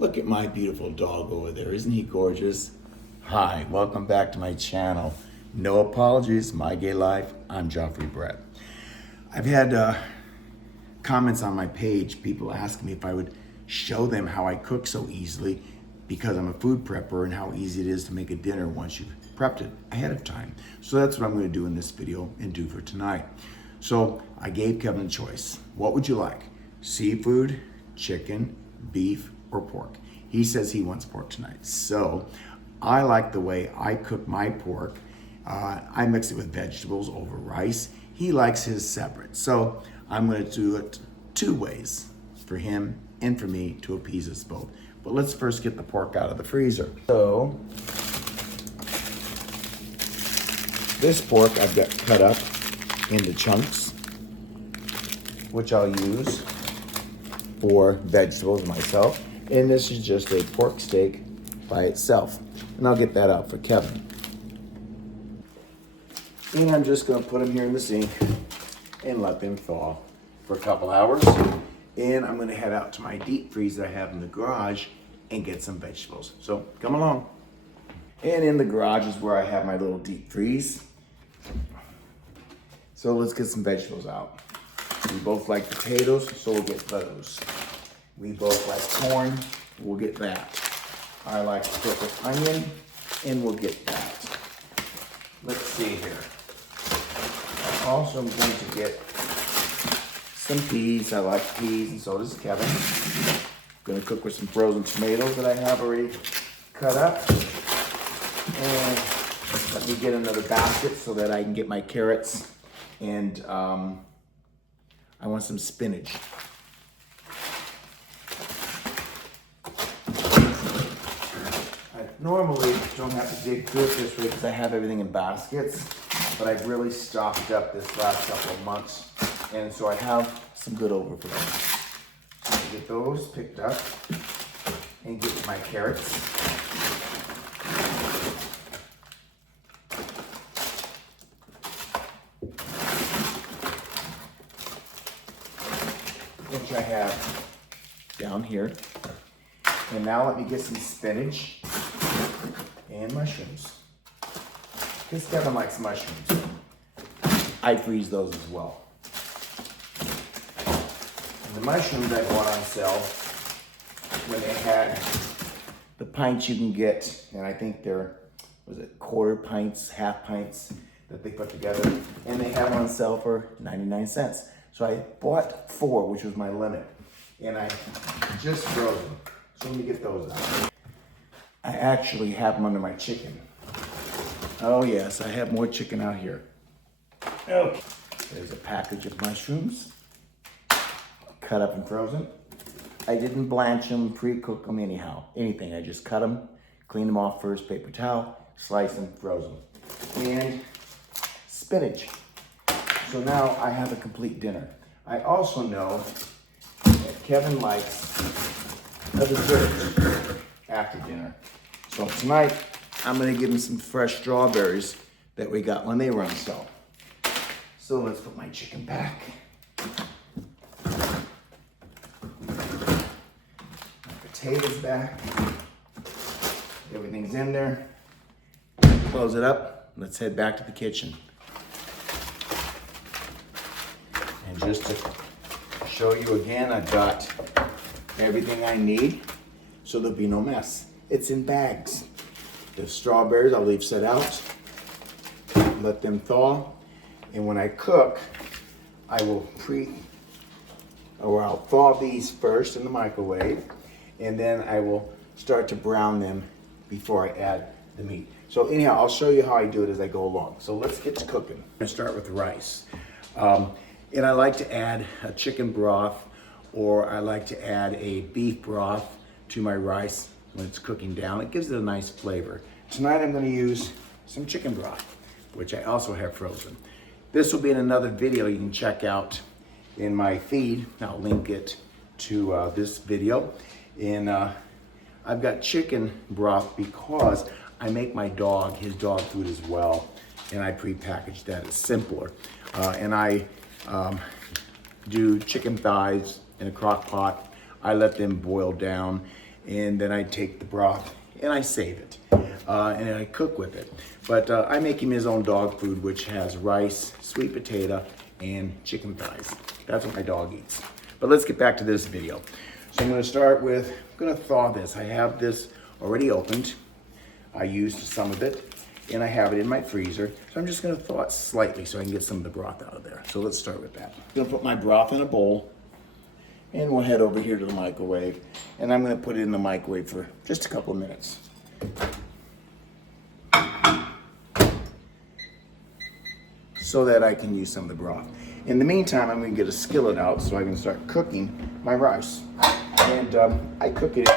Look at my beautiful dog over there. Isn't he gorgeous? Hi, welcome back to my channel. No apologies, My Gay Life. I'm Joffrey Brett. I've had comments on my page, people asking me if I would show them how I cook so easily because I'm a food prepper and how easy it is to make a dinner once you've prepped it ahead of time. So that's what I'm going to do in this video and do for tonight. So I gave Kevin a choice. What would you like? Seafood, chicken, beef, or pork? He says he wants pork tonight. So I like the way I cook my pork. I mix it with vegetables over rice. He likes his separate. So I'm going to do it two ways for him and for me to appease us both. But let's first get the pork out of the freezer. So this pork I've got cut up into chunks, which I'll use for vegetables myself. And this is just a pork steak by itself. And I'll get that out for Kevin. And I'm just gonna put them here in the sink and let them thaw for a couple hours. And I'm gonna head out to my deep freeze that I have in the garage and get some vegetables. So come along. And in the garage is where I have my little deep freeze. So let's get some vegetables out. We both like potatoes, so we'll get those. We both like corn, we'll get that. I like to cook with onion, and we'll get that. Let's see here. I also am going to get some peas. I like peas, and so does Kevin. I'm gonna cook with some frozen tomatoes that I have already cut up. And let me get another basket so that I can get my carrots. And I want some spinach. I normally don't have to dig through it this way because I have everything in baskets, but I've really stocked up this last couple of months, and so I have some good overflow. So I get those picked up and get my carrots. Which I have down here. And now let me get some spinach and mushrooms. Because Kevin likes mushrooms. I freeze those as well. And the mushrooms I bought on sale when they had the pints you can get, and I think they're, was it quarter pints, half pints that they put together, and they have them on sale for 99 cents. So I bought 4, which was my limit, and I just froze them. So let me get those out. I actually have them under my chicken. Oh yes, I have more chicken out here. Okay, there's a package of mushrooms, cut up and frozen. I didn't blanch them, pre-cook them anything. I just cut them, clean them off first, paper towel, slice them, froze them. And spinach. So now I have a complete dinner. I also know that Kevin likes a dessert after dinner. So tonight, I'm gonna give him some fresh strawberries that we got when they were on sale. So let's put my chicken back. My potatoes back. Everything's in there. Close it up. Let's head back to the kitchen. And just to show you again, I've got everything I need so there'll be no mess. It's in bags. The strawberries I'll leave set out, let them thaw, and when I cook, I will I'll thaw these first in the microwave, and then I will start to brown them before I add the meat. So anyhow, I'll show you how I do it as I go along. So let's get to cooking. I'm gonna start with the rice. And I like to add a chicken broth, or I like to add a beef broth to my rice when it's cooking down. It gives it a nice flavor. Tonight I'm gonna use some chicken broth, which I also have frozen. This will be in another video you can check out in my feed. I'll link it to this video. And I've got chicken broth because I make my dog his dog food as well, and I pre-package that. It's simpler. And I do chicken thighs in a crock pot. I let them boil down, and then I take the broth and I save it, and then I cook with it. But I make him his own dog food, which has rice, sweet potato, and chicken thighs. That's what my dog eats. But let's get back to this video. So I'm gonna start with, I'm gonna thaw this. I have this already opened. I used some of it, and I have it in my freezer. So I'm just gonna thaw it slightly so I can get some of the broth out of there. So let's start with that. I'm gonna put my broth in a bowl, and we'll head over here to the microwave, and I'm gonna put it in the microwave for just a couple of minutes. So that I can use some of the broth. In the meantime, I'm gonna get a skillet out so I can start cooking my rice. And I cook it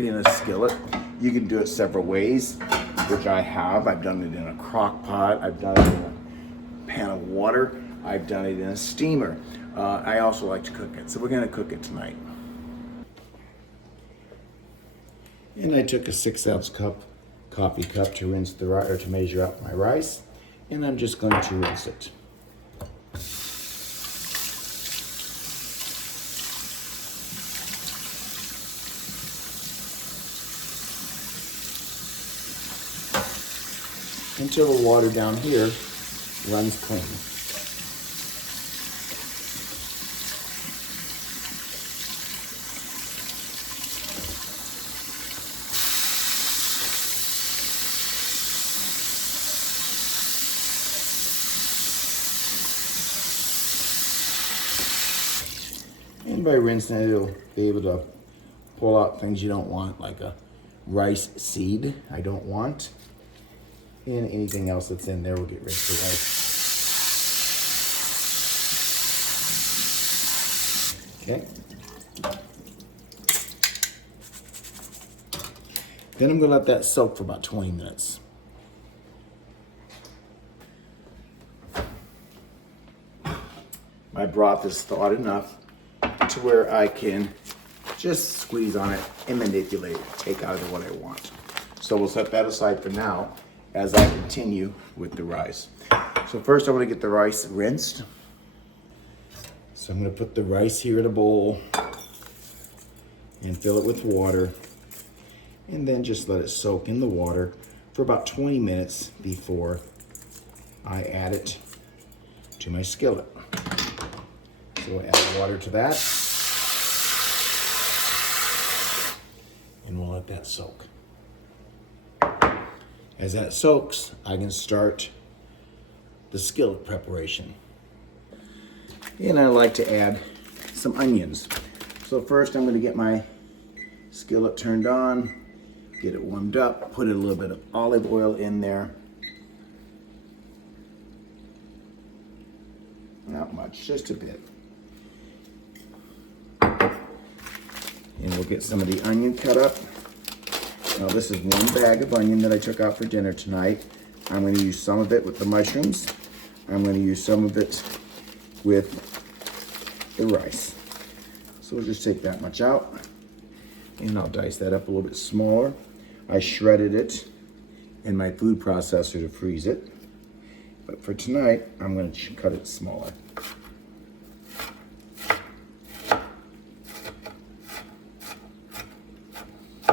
in a skillet. You can do it several ways, which I have. I've done it in a crock pot. I've done it in a pan of water. I've done it in a steamer. I also like to cook it. So we're gonna cook it tonight. And I took a 6-ounce coffee cup to rinse the rice, or to measure out my rice. And I'm just going to rinse it. Until the water down here runs clean. And by rinsing it, it'll be able to pull out things you don't want, like a rice seed I don't want. And anything else that's in there will get rinsed away. Okay. Then I'm gonna let that soak for about 20 minutes. My broth is thawed enough to where I can just squeeze on it and manipulate it, take out of it what I want. So we'll set that aside for now as I continue with the rice. So first I'm gonna get the rice rinsed. So I'm gonna put the rice here in a bowl and fill it with water, and then just let it soak in the water for about 20 minutes before I add it to my skillet. So we'll add water to that, and we'll let that soak. As that soaks, I can start the skillet preparation. And I like to add some onions. So first I'm gonna get my skillet turned on, get it warmed up, put a little bit of olive oil in there. Not much, just a bit. And we'll get some of the onion cut up. Now this is 1 bag of onion that I took out for dinner tonight. I'm going to use some of it with the mushrooms. I'm going to use some of it with the rice. So we'll just take that much out, and I'll dice that up a little bit smaller. I shredded it in my food processor to freeze it. But for tonight, I'm going to cut it smaller.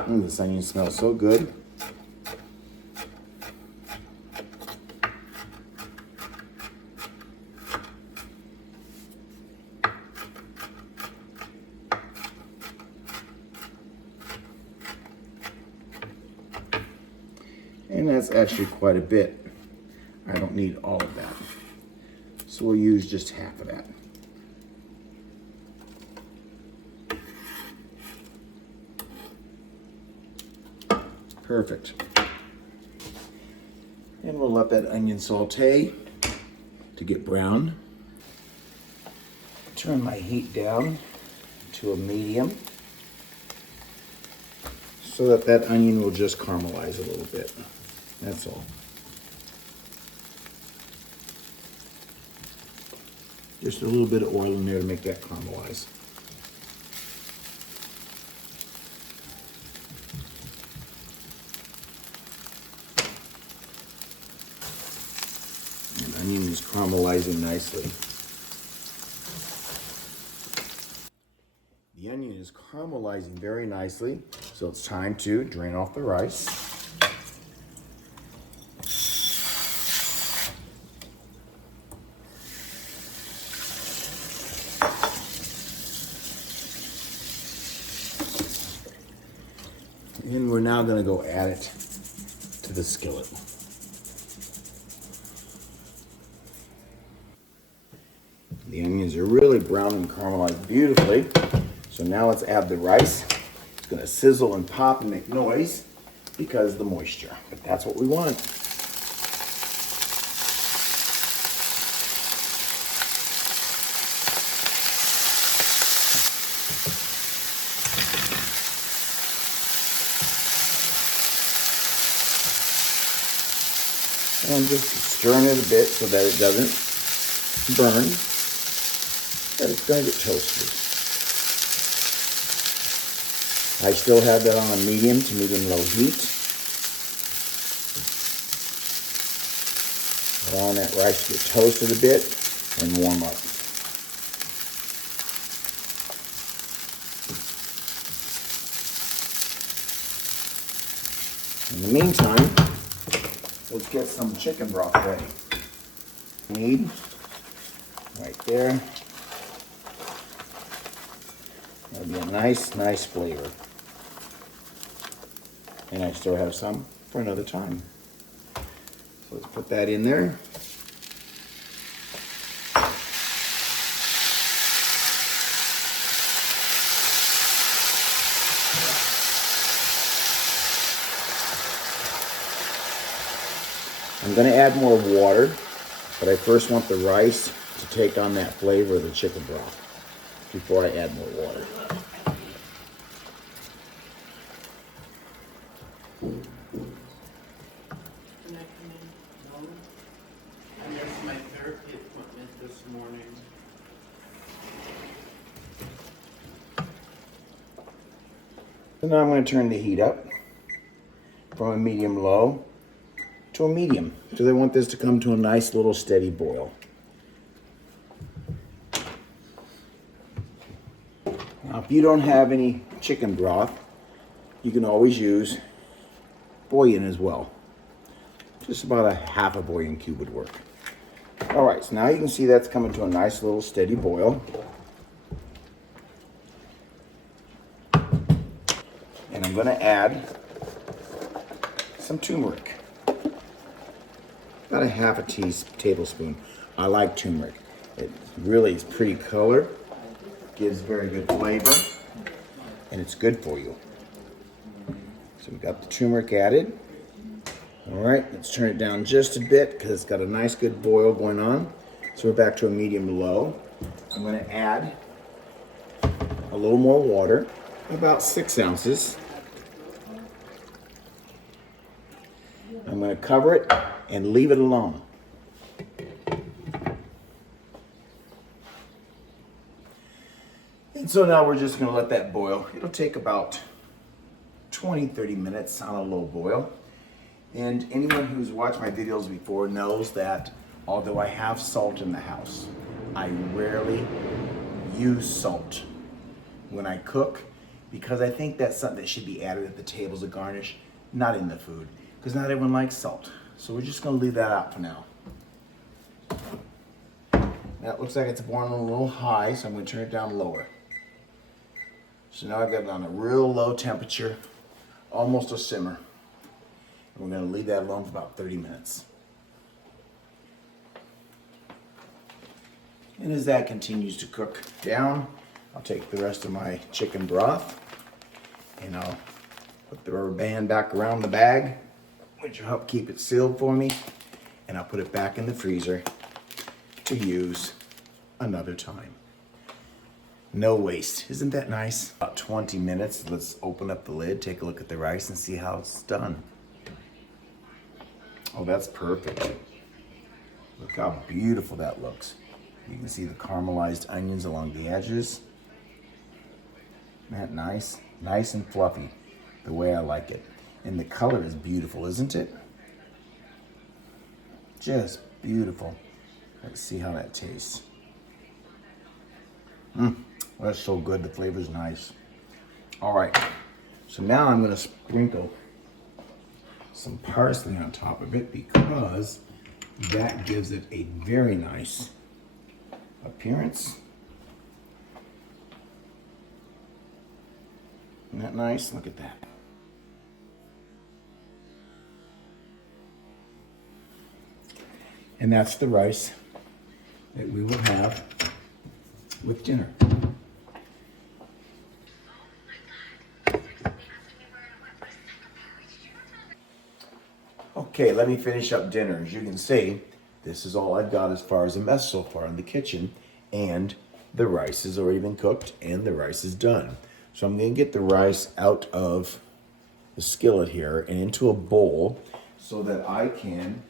This onion smells so good. And that's actually quite a bit. I don't need all of that. So we'll use just half of that. Perfect. And we'll let that onion saute to get brown. Turn my heat down to a medium so that that onion will just caramelize a little bit. That's all. Just a little bit of oil in there to make that caramelize. And onion is caramelizing nicely. The onion is caramelizing very nicely. So it's time to drain off the rice. And we're now gonna go add it to the skillet. The onions are really brown and caramelized beautifully. So now let's add the rice. It's gonna sizzle and pop and make noise because of the moisture, but that's what we want. And I'm just stirring it a bit so that it doesn't burn, but it's going to get toasted. I still have that on a medium to medium-low heat. Allowing that rice to get toasted a bit and warm up. In the meantime, let's get some chicken broth ready. Need right there. That'll be a nice flavor. And I still have some for another time. So let's put that in there. I'm going to add more water, but I first want the rice to take on that flavor of the chicken broth before I add more water. Can I come in? No? I missed my therapy appointment this morning. So now I'm going to turn the heat up from a medium-low to a medium, because I want this to come to a nice little steady boil. Now, if you don't have any chicken broth, you can always use bouillon as well. Just about a half a bouillon cube would work. All right, so now you can see that's coming to a nice little steady boil. And I'm going to add some turmeric. About a half a tablespoon. I like turmeric. It really is pretty color, gives very good flavor, and it's good for you. So we got the turmeric added. All right, let's turn it down just a bit because it's got a nice good boil going on. So we're back to a medium-low. I'm going to add a little more water, about 6 ounces. I'm going to cover it and leave it alone. And so now we're just going to let that boil. It'll take about 20-30 minutes on a low boil. And anyone who's watched my videos before knows that although I have salt in the house, I rarely use salt when I cook because I think that's something that should be added at the table as a garnish, not in the food, because not everyone likes salt. So we're just going to leave that out for now. Now it looks like it's boiling a little high, so I'm going to turn it down lower. So now I've got it on a real low temperature, almost a simmer. And we're going to leave that alone for about 30 minutes. And as that continues to cook down, I'll take the rest of my chicken broth and I'll put the rubber band back around the bag, which will help keep it sealed for me, and I'll put it back in the freezer to use another time. No waste. Isn't that nice? About 20 minutes. Let's open up the lid, take a look at the rice, and see how it's done. Oh, that's perfect. Look how beautiful that looks. You can see the caramelized onions along the edges. Isn't that nice? Nice and fluffy, the way I like it. And the color is beautiful, isn't it? Just beautiful. Let's see how that tastes. That's so good. The flavor's nice. All right, so now I'm gonna sprinkle some parsley on top of it because that gives it a very nice appearance. Isn't that nice? Look at that. And that's the rice that we will have with dinner. Okay, let me finish up dinner. As you can see, this is all I've got as far as a mess so far in the kitchen, and the rice has already been cooked and the rice is done. So I'm going to get the rice out of the skillet here and into a bowl so that I can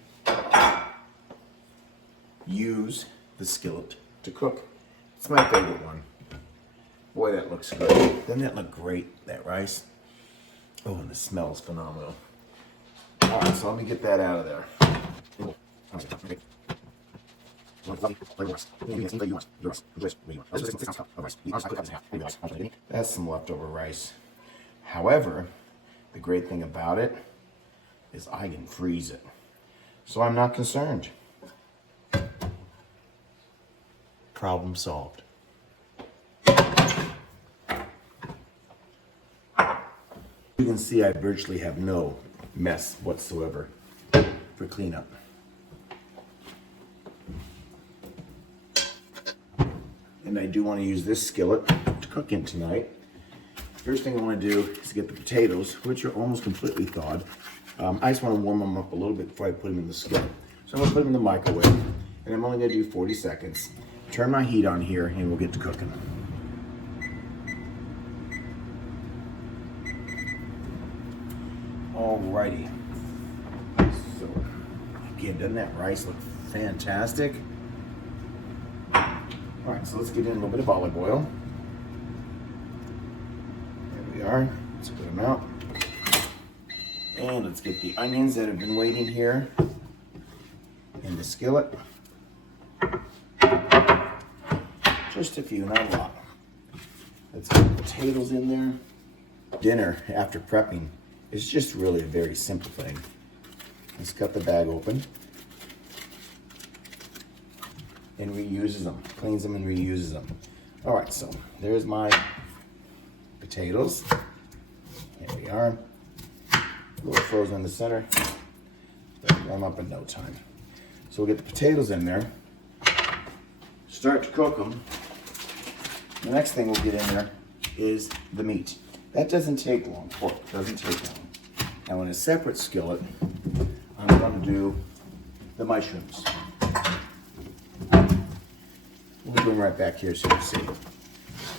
use the skillet to cook. It's my favorite one. Boy, that looks good. Doesn't that look great, that rice? Oh, and the smell is phenomenal. All right, so let me get that out of there. That's some leftover rice. However, the great thing about it is I can freeze it. So I'm not concerned. Problem solved. You can see I virtually have no mess whatsoever for cleanup. And I do want to use this skillet to cook in tonight. First thing I want to do is get the potatoes, which are almost completely thawed. I just want to warm them up a little bit before I put them in the skillet. So I'm going to put them in the microwave, and I'm only going to do 40 seconds. Turn my heat on here, and we'll get to cooking. Alrighty. So, again, doesn't that rice look fantastic? Alright, so let's get in a little bit of olive oil. There we are. Let's put them out. And let's get the onions that have been waiting here in the skillet. Just a few, not a lot. Let's get the potatoes in there. Dinner after prepping is just really a very simple thing. Let's cut the bag open. And reuses them, cleans them and reuses them. All right, so there's my potatoes. Here we are. A little frozen in the center. They'll warm up in no time. So we'll get the potatoes in there. Start to cook them. The next thing we'll get in there is the meat. That doesn't take long. Pork doesn't take long. Now in a separate skillet, I'm going to do the mushrooms. We'll bring right back here so you see.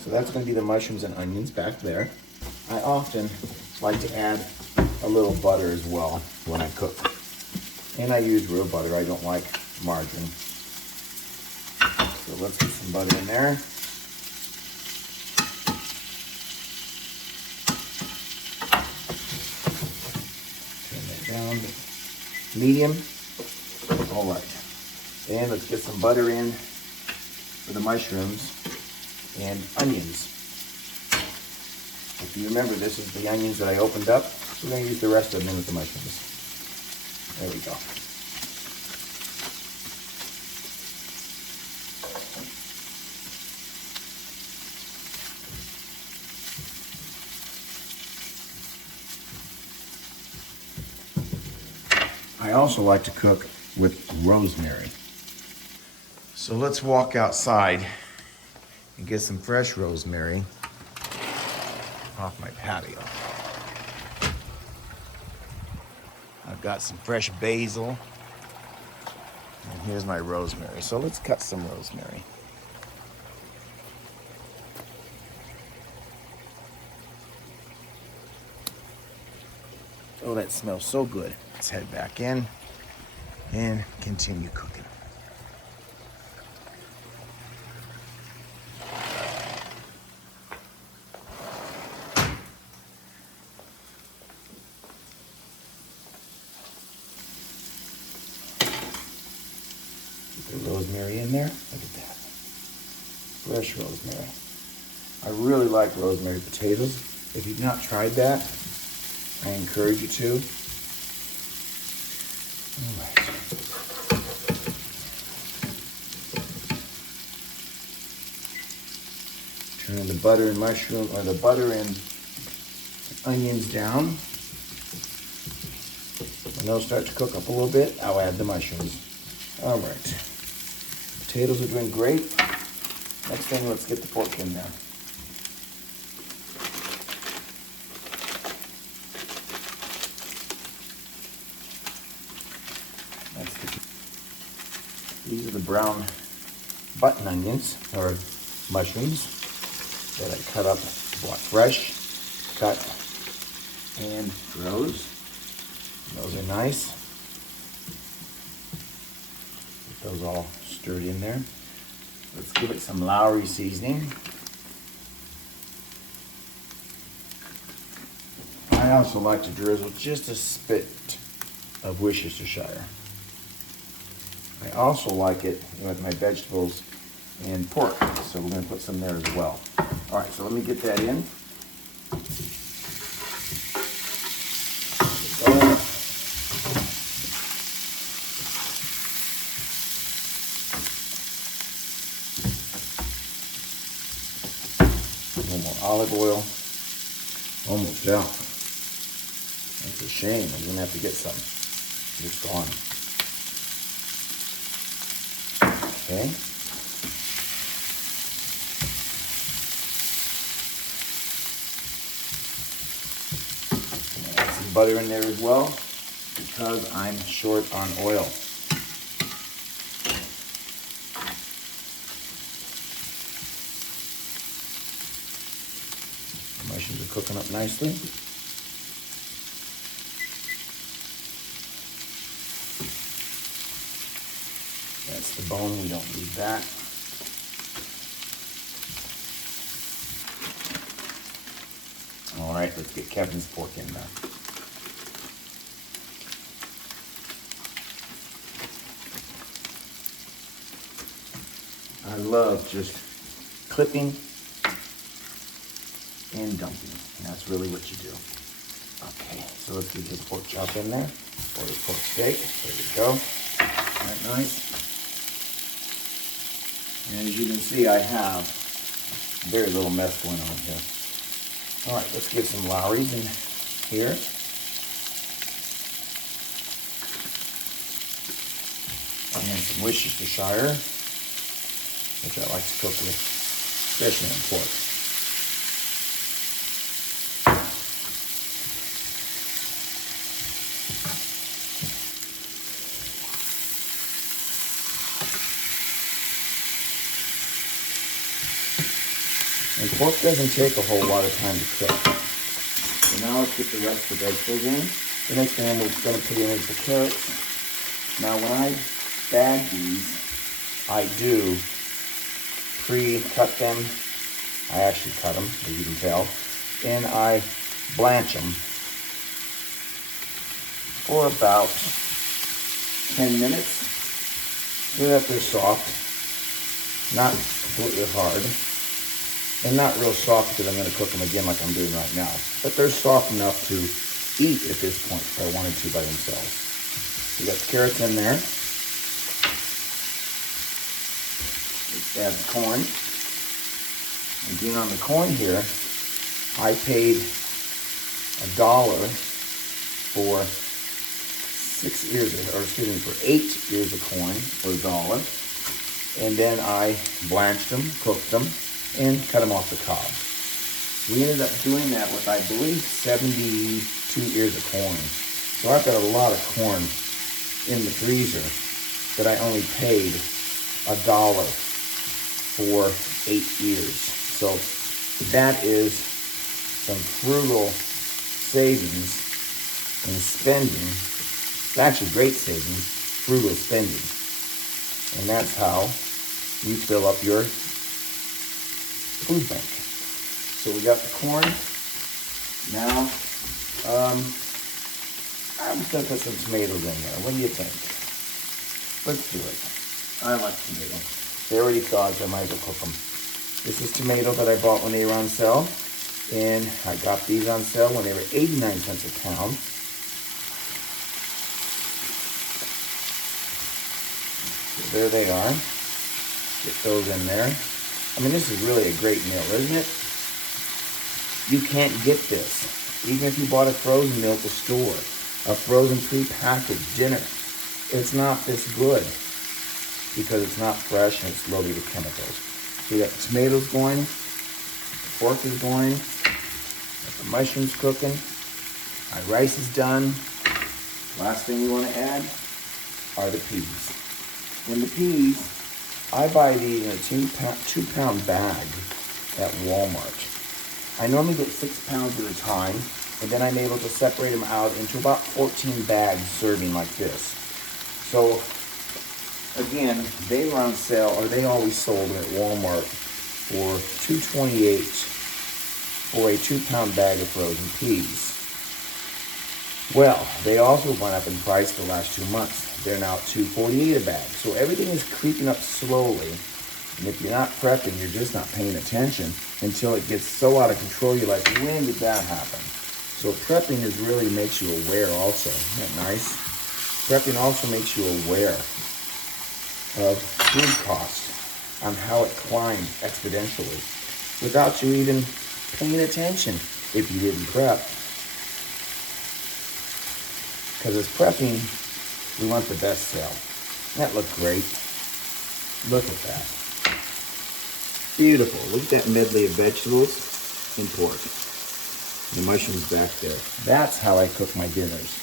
So that's going to be the mushrooms and onions back there. I often like to add a little butter as well when I cook. And I use real butter. I don't like margarine. So let's get some butter in there. Turn that down to medium. All right. And let's get some butter in for the mushrooms and onions. If you remember, this is the onions that I opened up. We're going to use the rest of them in with the mushrooms. There we go. I also like to cook with rosemary. So let's walk outside and get some fresh rosemary off my patio. I've got some fresh basil, and here's my rosemary. So let's cut some rosemary. Oh, that smells so good. Let's head back in and continue cooking. Get the rosemary in there. Look at that. Fresh rosemary. I really like rosemary potatoes. If you've not tried that, I encourage you to. All right. Turn the butter and mushroom, or the butter and onions down. When those start to cook up a little bit, I'll add the mushrooms. All right. Potatoes are doing great. Next thing, let's get the pork in there. These are the brown button onions, or mushrooms, that I cut up, bought fresh, cut, and froze. Those are nice. Get those all stirred in there. Let's give it some Lowry seasoning. I also like to drizzle just a spit of Worcestershire. I also like it with my vegetables and pork, so we're going to put some there as well. All right, so let me get that in. A little more olive oil. Almost down. That's a shame. I'm going to have to get some. It's gone. Okay. Add some butter in there as well because I'm short on oil. The mushrooms are cooking up nicely. That's the bone, we don't need that. All right, let's get Kevin's pork in there. I love just clipping and dumping, and that's really what you do. Okay, so let's get his pork chop in there, or his pork steak. There we go. Isn't that nice? And as you can see, I have very little mess going on here. All right, let's get some Lowry's in here. And some Worcestershire, which I like to cook with, especially on pork. And pork doesn't take a whole lot of time to cook. So now let's get the rest of the vegetables in. The next thing we're going to put in is the carrots. Now when I bag these, I do pre-cut them. I actually cut them, as you can tell. And I blanch them for about 10 minutes so that they're soft, not completely hard. And not real soft because I'm going to cook them again like I'm doing right now. But they're soft enough to eat at this point if I wanted to by themselves. We got the carrots in there. Let's add the corn. Again, on the corn here, I paid $1 for 8 ears of corn for $1. And then I blanched them, cooked them, and cut them off the cob. We ended up doing that with, I believe, 72 ears of corn. So I've got a lot of corn in the freezer that I only paid $1 for 8 ears. So that is some frugal savings in spending. It's actually great savings, frugal spending. And that's how you fill up your food bank. So we got the corn. Now, I'm just gonna put some tomatoes in there. What do you think? Let's do it. I like tomatoes. They already thawed, so I might as well cook them. This is tomato that I bought when they were on sale. And I got these on sale when they were 89 cents a pound. So there they are. Get those in there. I mean, this is really a great meal, isn't it? You can't get this. Even if you bought a frozen meal at the store, a frozen pre-packaged dinner, it's not this good because it's not fresh and it's loaded with chemicals. So you got the tomatoes going, the pork is going, got the mushrooms cooking, my rice is done. Last thing you want to add are the peas. And the peas, I buy these in a two-pound bag at Walmart. I normally get 6 pounds at a time, and then I'm able to separate them out into about 14 bags serving like this. So, again, they were on sale, or they always sold them at Walmart for $2.28 for a 2-pound bag of frozen peas. Well, they also went up in price the last 2 months. They're now $2.48 a bag. So everything is creeping up slowly. And if you're not prepping, you're just not paying attention until it gets so out of control, you're like, when did that happen? So prepping is really makes you aware also. Isn't that nice? Prepping also makes you aware of food costs, on how it climbed exponentially without you even paying attention if you didn't prep. Because as prepping, we want the best sale. That looked great. Look at that. Beautiful. Look at that medley of vegetables and pork. The mushrooms back there. That's how I cook my dinners.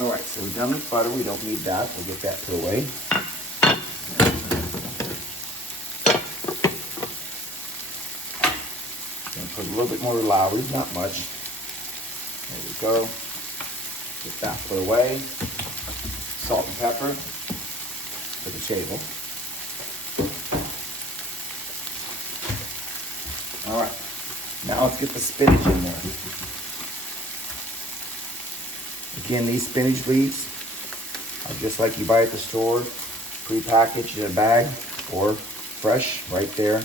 All right, so we're done with butter. We don't need that. We'll get that put away. Gonna put a little bit more Lawry's, not much. There we go. Get that put away. Salt and pepper for the table. All right, now let's get the spinach in there. Again, these spinach leaves are just like you buy at the store, pre-packaged in a bag or fresh right there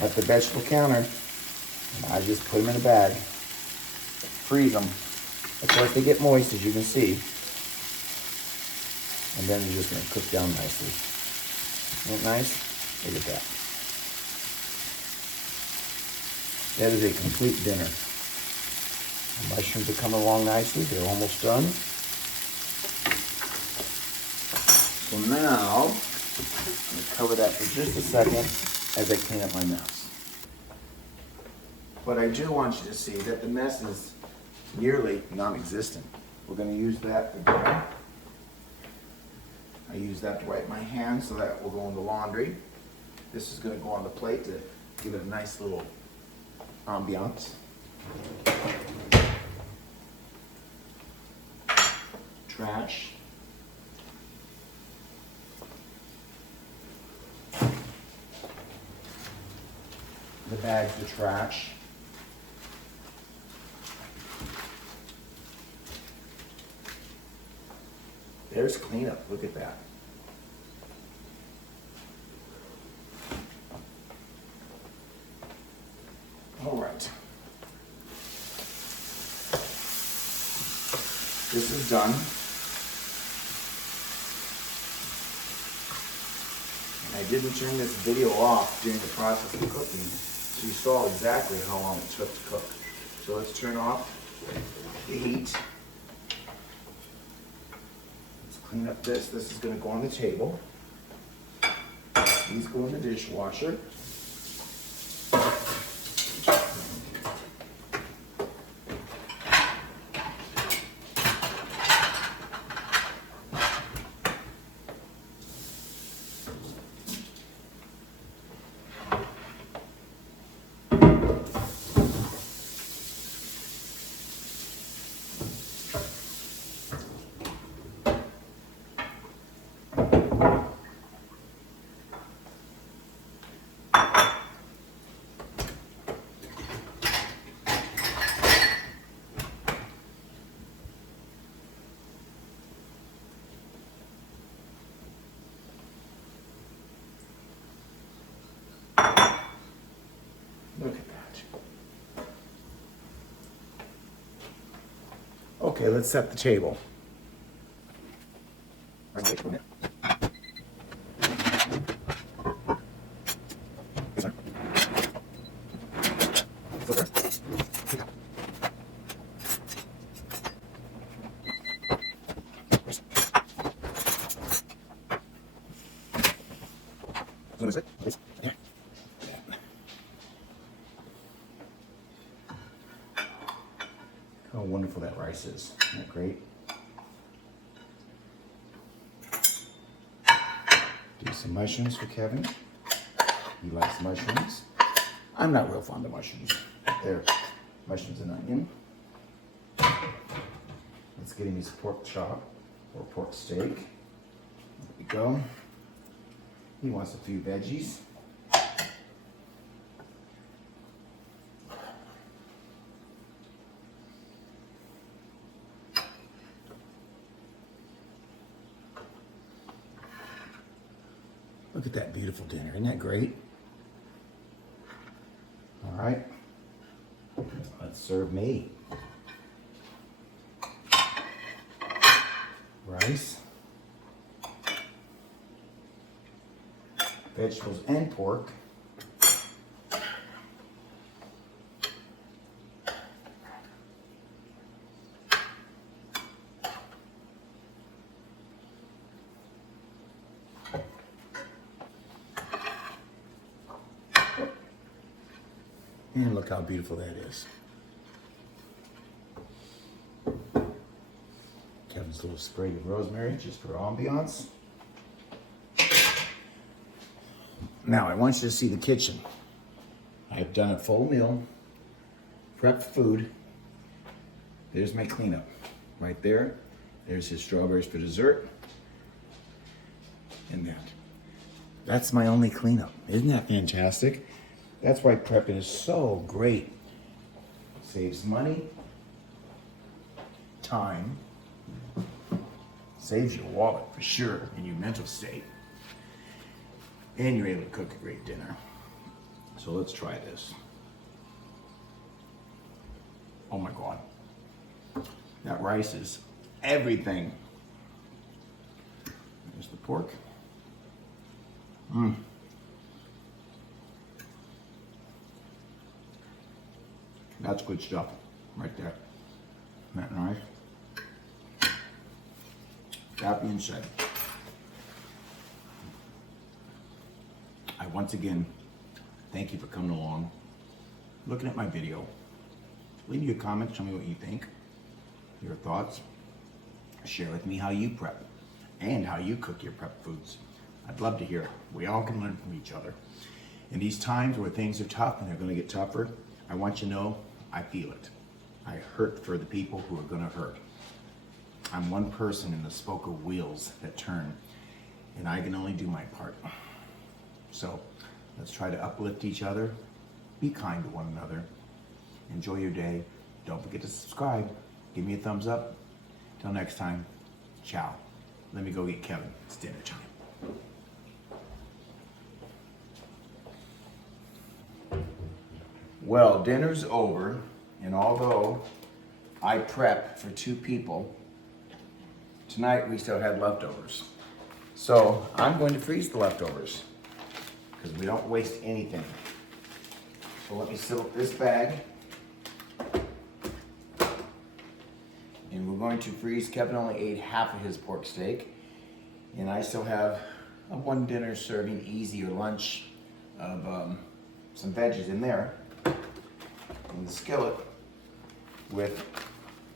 at the vegetable counter. And I just put them in a bag, freeze them. Of course, they get moist, as you can see. And then you're just going to cook down nicely. Isn't that nice? Look at that. That is a complete dinner. The mushrooms are coming along nicely. They're almost done. So now, I'm going to cover that for just a second as I clean up my mess. But I do want you to see that the mess is nearly non-existent. We're going to use that for dinner. I use that to wipe my hands so that will go in the laundry. This is going to go on the plate to give it a nice little ambiance. Trash. The bags of trash. There's cleanup. Look at that. All right. This is done. And I didn't turn this video off during the process of cooking, so you saw exactly how long it took to cook. So let's turn off the heat. Let's clean up this. This is going to go on the table. These go in the dishwasher. Okay, let's set the table. How wonderful that rice is. Isn't that great? Do some mushrooms for Kevin. He likes mushrooms. I'm not real fond of mushrooms. There, mushrooms and onion. Let's get him his pork chop or pork steak. There we go. He wants a few veggies. Look at that beautiful dinner. Isn't that great? All right. Let's serve me. Rice. Vegetables and pork. And look how beautiful that is. Kevin's little sprig of rosemary just for ambiance. Now I want you to see the kitchen. I've done a full meal, prepped food. There's my cleanup right there. There's his strawberries for dessert. And that's my only cleanup. Isn't that fantastic? That's why prepping is so great. Saves money, time, saves your wallet for sure, and your mental state. And you're able to cook a great dinner. So let's try this. Oh my God. That rice is everything. There's the pork. That's good stuff right there. Isn't that nice? That being said, I once again thank you for coming along, looking at my video. Leave me your comments, tell me what you think, your thoughts. Share with me how you prep and how you cook your prep foods. I'd love to hear it. We all can learn from each other. In these times where things are tough and they're going to get tougher, I want you to know I feel it. I hurt for the people who are going to hurt. I'm one person in the spoke of wheels that turn, and I can only do my part. So let's try to uplift each other, be kind to one another, enjoy your day. Don't forget to subscribe, give me a thumbs up. Till next time, ciao. Let me go get Kevin, it's dinner time. Well, dinner's over, and although I prep for 2 people, tonight we still had leftovers. So I'm going to freeze the leftovers because we don't waste anything. So let me fill up this bag. And we're going to freeze. Kevin only ate half of his pork steak. And I still have a 1 dinner serving easy or lunch of some veggies in there. In the skillet with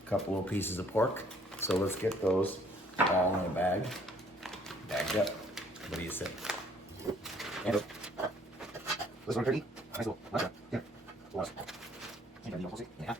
a couple of pieces of pork. So let's get those all in a bag. Bagged up. What do you say? And this one turkey. Nice little lunch. Here. Plus. Yeah.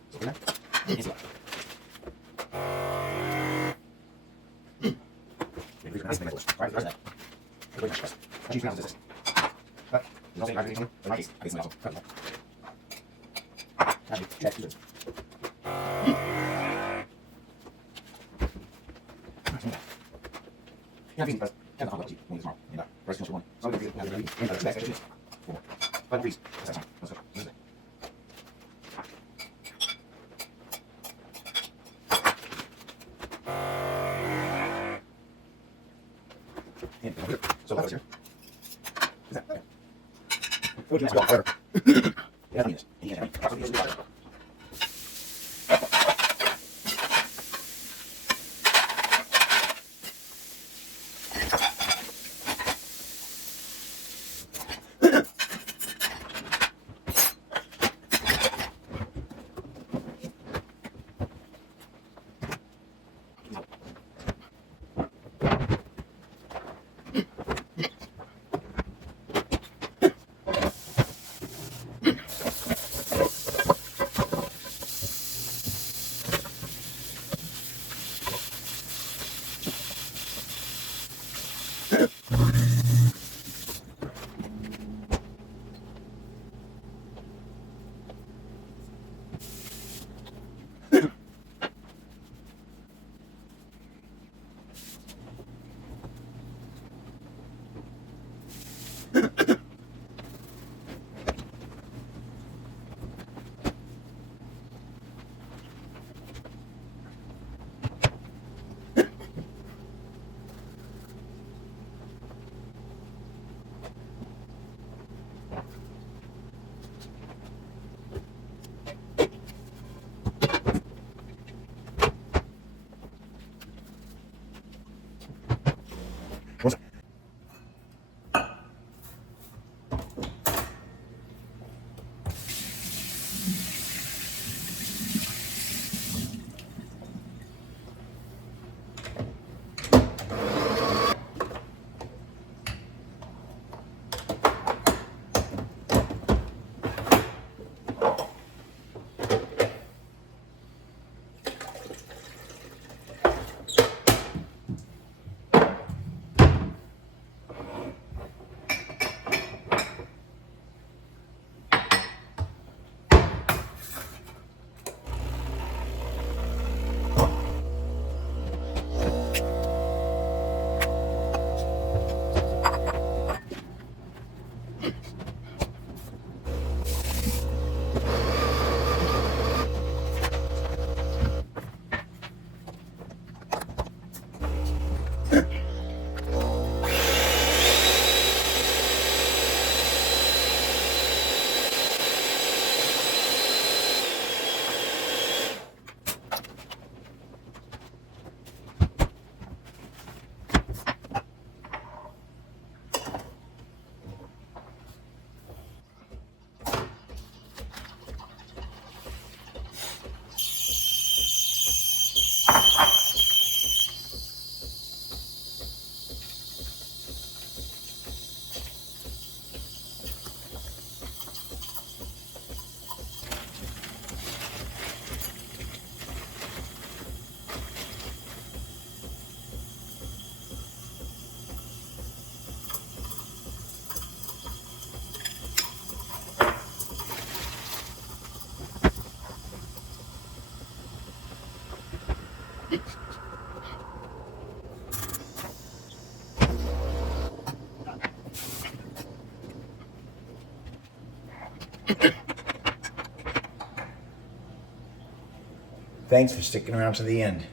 Thanks for sticking around to the end.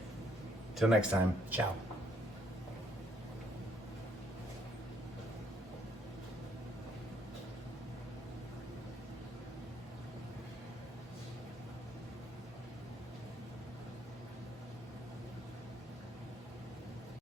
Till next time, ciao.